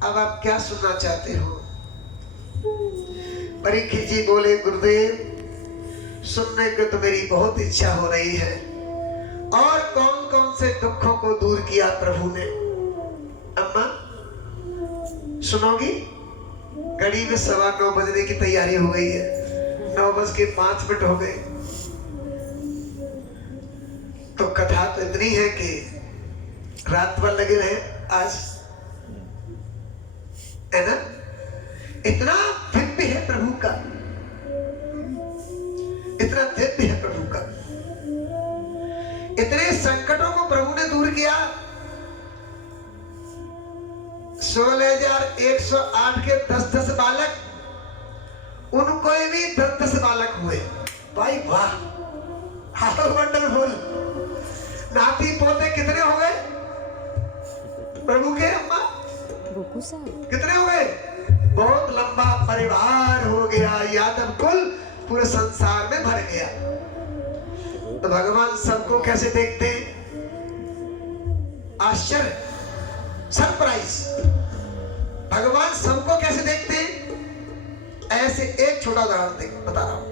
अब आप क्या सुनना चाहते हो? परीक्षित जी बोले, गुरुदेव सुनने को तो मेरी बहुत इच्छा हो रही है। और कौन कौन से दुखों को दूर किया प्रभु ने? अम्मा सुनोगी? घड़ी में 9:15 बजने की तैयारी हो गई है, 9:05 हो गए। तो कथा तो इतनी है कि रात भर लगे रहे आज, है ना? इतना दिव्य है प्रभु का, इतना दिव्य है प्रभु का। इतने संकटों को प्रभु ने दूर किया। 16,108 के 10-10 बालक, उनको भी 10-10 बालक हुए। भाई वाह, हाउ वंडरफुल। नाती पोते कितने हो गए प्रभु के? अम्मा कितने हो गए? बहुत लंबा परिवार हो गया, यादव कुल पूरे संसार में भर गया। तो भगवान सबको कैसे देखते? आश्चर्य, सरप्राइज। भगवान सबको कैसे देखते? ऐसे एक छोटा उदाहरण देख बता रहा हूं।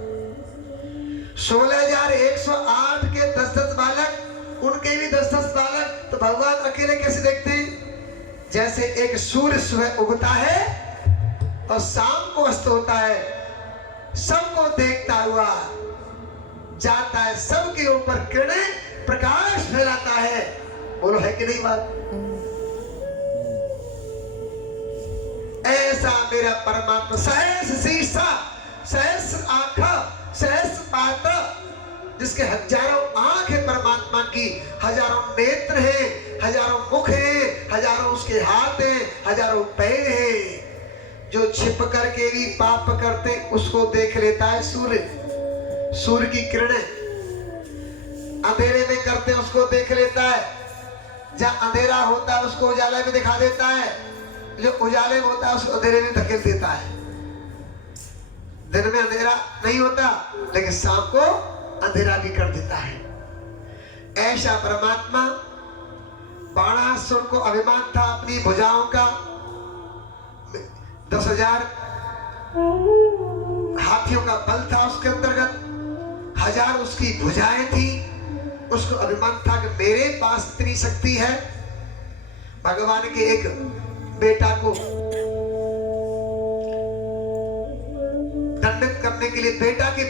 16,108 के 10-10 बालक, उनके भी 10-10 बालक। तो भगवान अकेले कैसे देखते? जैसे एक सूर्य सुबह उगता है और शाम को अस्त होता है, सबको देखता हुआ जाता है, सबके ऊपर किरणें प्रकाश फैलाता है। बोलो है कि नहीं बात? ऐसा मेरा परमात्मा सहस्र शीर्षा, सहस्र आंखा, सहस्र पात्र, जिसके हजारों आंख है परमात्मा की, हजारों नेत्र हैं, हजारों मुख हैं, हजारों उसके हाथ हैं, हजारों पैर हैं। जो छिप करके भी पाप करते उसको देख लेता है सूर्य, सूर्य की किरणें। अंधेरे में करते उसको देख लेता है, जहां अंधेरा होता है उसको उजाले में दिखा देता है, जो उजाले में होता है उसको अंधेरे में धकेल देता है। दिन में अंधेरा नहीं होता लेकिन शाम को अंधेरा भी कर देता है। ऐसा परमात्मा। बाणासुर को अभिमान था अपनी भुजाओं का, 10,000 हाथियों का बल था उसके अंतर्गत, 1000 उसकी भुजाएं थी। उसको अभिमान था कि मेरे पास इतनी शक्ति है। भगवान के एक बेटा को दंडित करने के लिए, बेटा के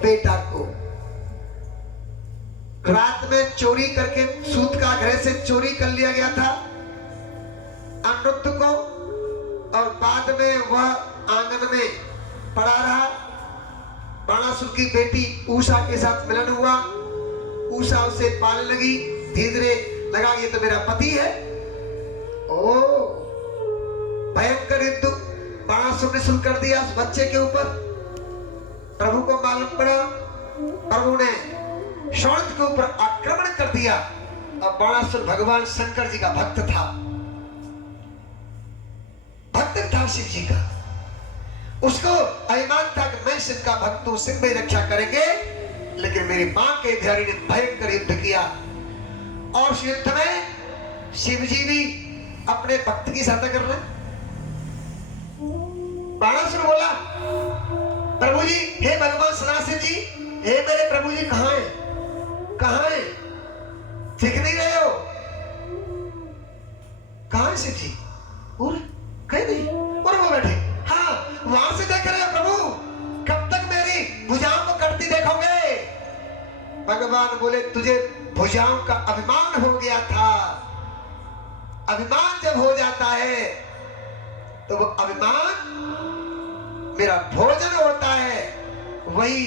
बेटा को रात में चोरी करके सूत का घर से चोरी कर लिया गया था अनिरुद्ध को, और बाद में वह आंगन में पड़ा रहा। बाणासुर की बेटी उषा के साथ मिलन हुआ, उषा उसे पालने लगी, धीरे धीरे लगा ये तो मेरा पति है। ओ भयंकर युद्ध बाणासुर ने शुरू कर दिया उस बच्चे के ऊपर। प्रभु को मालूम पड़ा, प्रभु ने शौनक के ऊपर आक्रमण कर दिया। अब बाणासुर भगवान शंकर जी का भक्त था, शिव जी का। उसको अभिमान था कि मैं शिव का भक्त हूं, शिव मेरी रक्षा करेंगे। लेकिन मेरी मां के बिहारी ने भयंकर युद्ध किया, और उस युद्ध में शिव जी भी अपने भक्त की सहायता कर रहे। बाणासुर बोला, प्रभु जी, हे भगवान सदाशिव जी, हे मेरे प्रभु जी कहां है? कहां है? दिख नहीं रहे हो? कहां है शिव जी? और कहीं नहीं, और वो बैठे। हाँ, वहां से देख रहे हो प्रभु, कब तक मेरी भुजाओं को कटती देखोगे? भगवान बोले, तुझे भुजाओं का अभिमान हो गया था। अभिमान जब हो जाता है तो वो अभिमान मेरा भोजन होता है। वही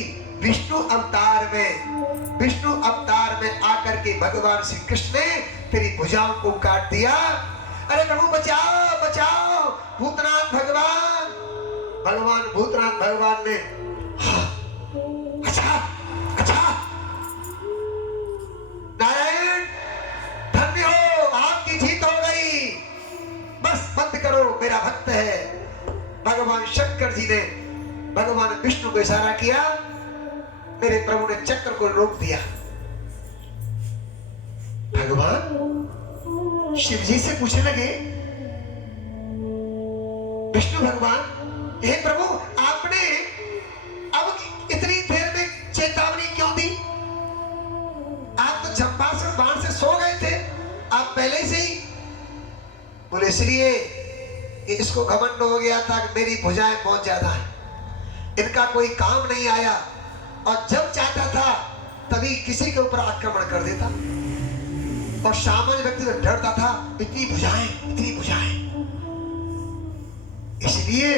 विष्णु अवतार में आकर के भगवान श्री कृष्ण ने तेरी भुजाओं को काट दिया। अरे प्रभु बचाओ बचाओ, भूतनाथ भगवान। भगवान भूतनाथ भगवान ने हाँ, अच्छा नारायण धन्य हो, आपकी जीत हो गई, बस बंद करो, मेरा भक्त है। भगवान शंकर जी ने भगवान विष्णु को इशारा किया, मेरे प्रभु ने चक्र को रोक दिया। भगवान शिव जी से पूछने लगे, विष्णु भगवान, हे प्रभु, आपने अब इतनी देर में चेतावनी क्यों दी? आप तो चंपासुर बाण से सो गए थे, आप पहले से ही। बोले इसलिए इसको घमंड हो गया था कि मेरी भुजाएं बहुत ज्यादा हैं, इनका कोई काम नहीं आया, और जब चाहता था तभी किसी के ऊपर आक्रमण कर देता, और सामान्य व्यक्ति से डरता था, इतनी भुजाएं, इतनी भुजाएं। इसलिए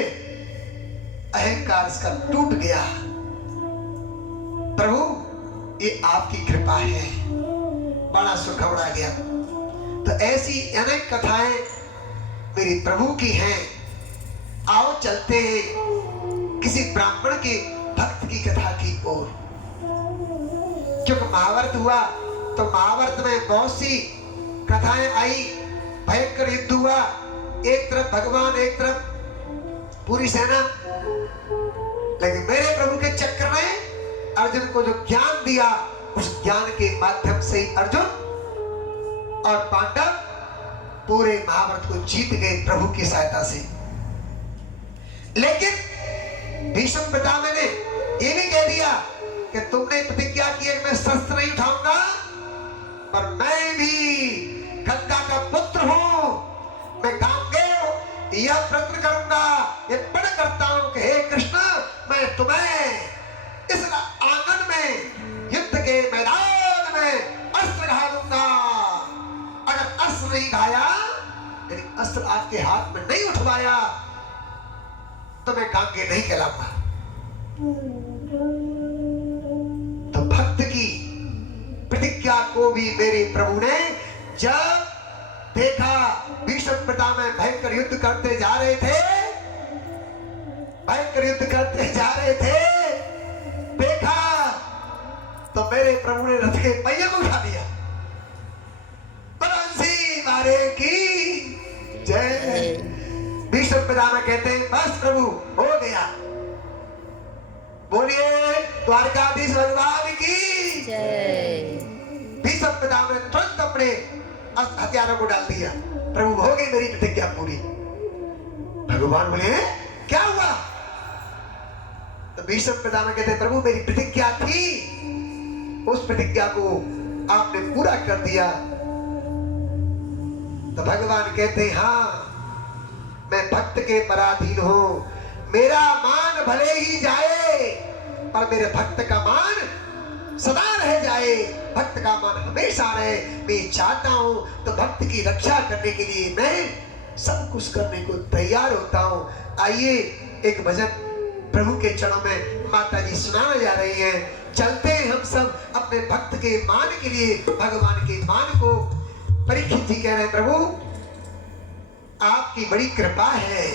अहंकार इसका टूट गया। प्रभु ये आपकी कृपा है, बड़ा सुख घबरा गया। तो ऐसी अनेक कथाएं मेरी प्रभु की हैं। आओ चलते हैं किसी ब्राह्मण के भक्त की कथा की ओर। क्योंकि महाभारत हुआ तो महाभारत में बहुत सी कथाएं आई, भयंकर युद्ध हुआ, एक तरफ भगवान एक तरफ पूरी सेना। लेकिन मेरे प्रभु के चक्र ने अर्जुन को जो ज्ञान दिया, उस ज्ञान के माध्यम से ही अर्जुन और पांडव पूरे महाभारत को जीत गए प्रभु की सहायता से। लेकिन भीष्म पितामह ने ये भी कह दिया कि तुमने प्रतिज्ञा की है कि मैं शस्त्र नहीं उठाऊंगा, पर मैं भी गंगा का पुत्र हूं, मैं गांगेय यह व्रत करूंगा, ये प्रण करता हूं कि हे कृष्ण, मैं तुम्हें इस आंगन में युद्ध के मैदान में अस्त्र ढा दूंगा। अगर अस्त्र नहीं ढाया, यदि अस्त्र आपके हाथ में नहीं उठवाया, तो मैं गांगे नहीं कहलाऊंगा। तो भक्त की प्रतिज्ञा को भी मेरे प्रभु ने जब देखा, भीष्म पितामह भयंकर युद्ध करते जा रहे थे, भयंकर युद्ध करते जा रहे थे, देखा तो मेरे प्रभु ने रथ के पहिए को उठा लिया। बंसी मारे की जय। भीष्म पितामह कहते हैं, बस प्रभु हो गया। बोलिए द्वारकाधीश भगवान की जय। भीष्म पितामह ने तुरंत अपने हथियारों को डाल दिया। प्रभु हो गई मेरी प्रतिज्ञा पूरी। भगवान बोले क्या हुआ? तो भीष्म पितामह कहते हैं, प्रभु मेरी प्रतिज्ञा थी, उस प्रतिज्ञा को आपने पूरा कर दिया। तो भगवान कहते हैं, हाँ मैं भक्त के पराधीन हूं, मेरा मान भले ही जाए पर मेरे भक्त का मान सदा रह जाए, भक्त का मान हमेशा रहे। मैं चाहता हूं तो भक्त की रक्षा करने के लिए मैं सब कुछ करने को तैयार होता हूं। आइए एक भजन प्रभु के चरणों में माता जी सुनाने जा रही हैं। चलते हैं हम सब अपने भक्त के मान के लिए, भगवान के मान को। परीक्षित जी कह रहे हैं, प्रभु आपकी बड़ी कृपा है।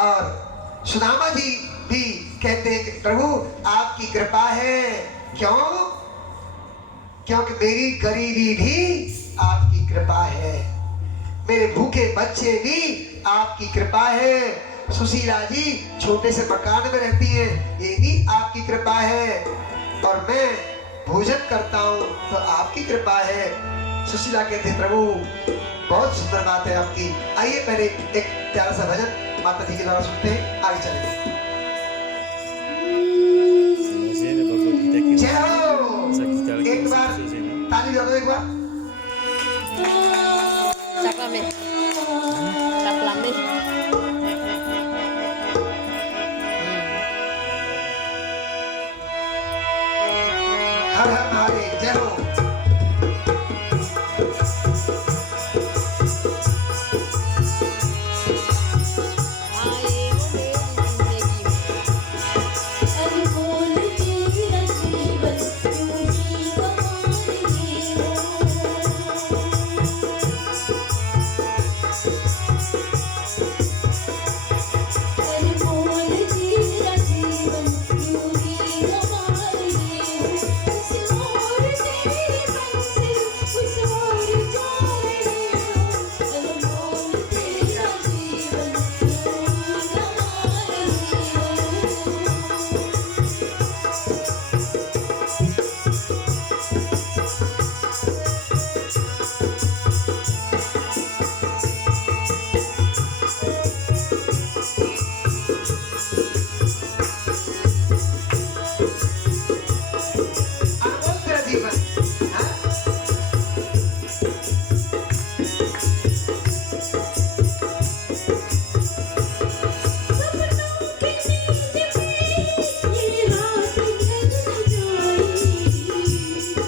और सुदामा जी भी कहते हैं कि प्रभु आपकी कृपा है। क्यों? क्योंकि मेरी गरीबी भी आपकी कृपा है, मेरे भूखे बच्चे भी आपकी कृपा है। सुशीला जी छोटे से मकान में रहती हैं, ये भी आपकी कृपा है। और मैं भोजन करता हूँ तो आपकी कृपा है। सुशीला कहते प्रभु बहुत सुंदर बात है आपकी। आइए पहले एक प्यारा सा भजन माता जी के द्वारा सुनते हैं, आगे चलेंगे। जय हो। एक बार ताली बजाओ, एक बार हर हर महादेव। जय हो।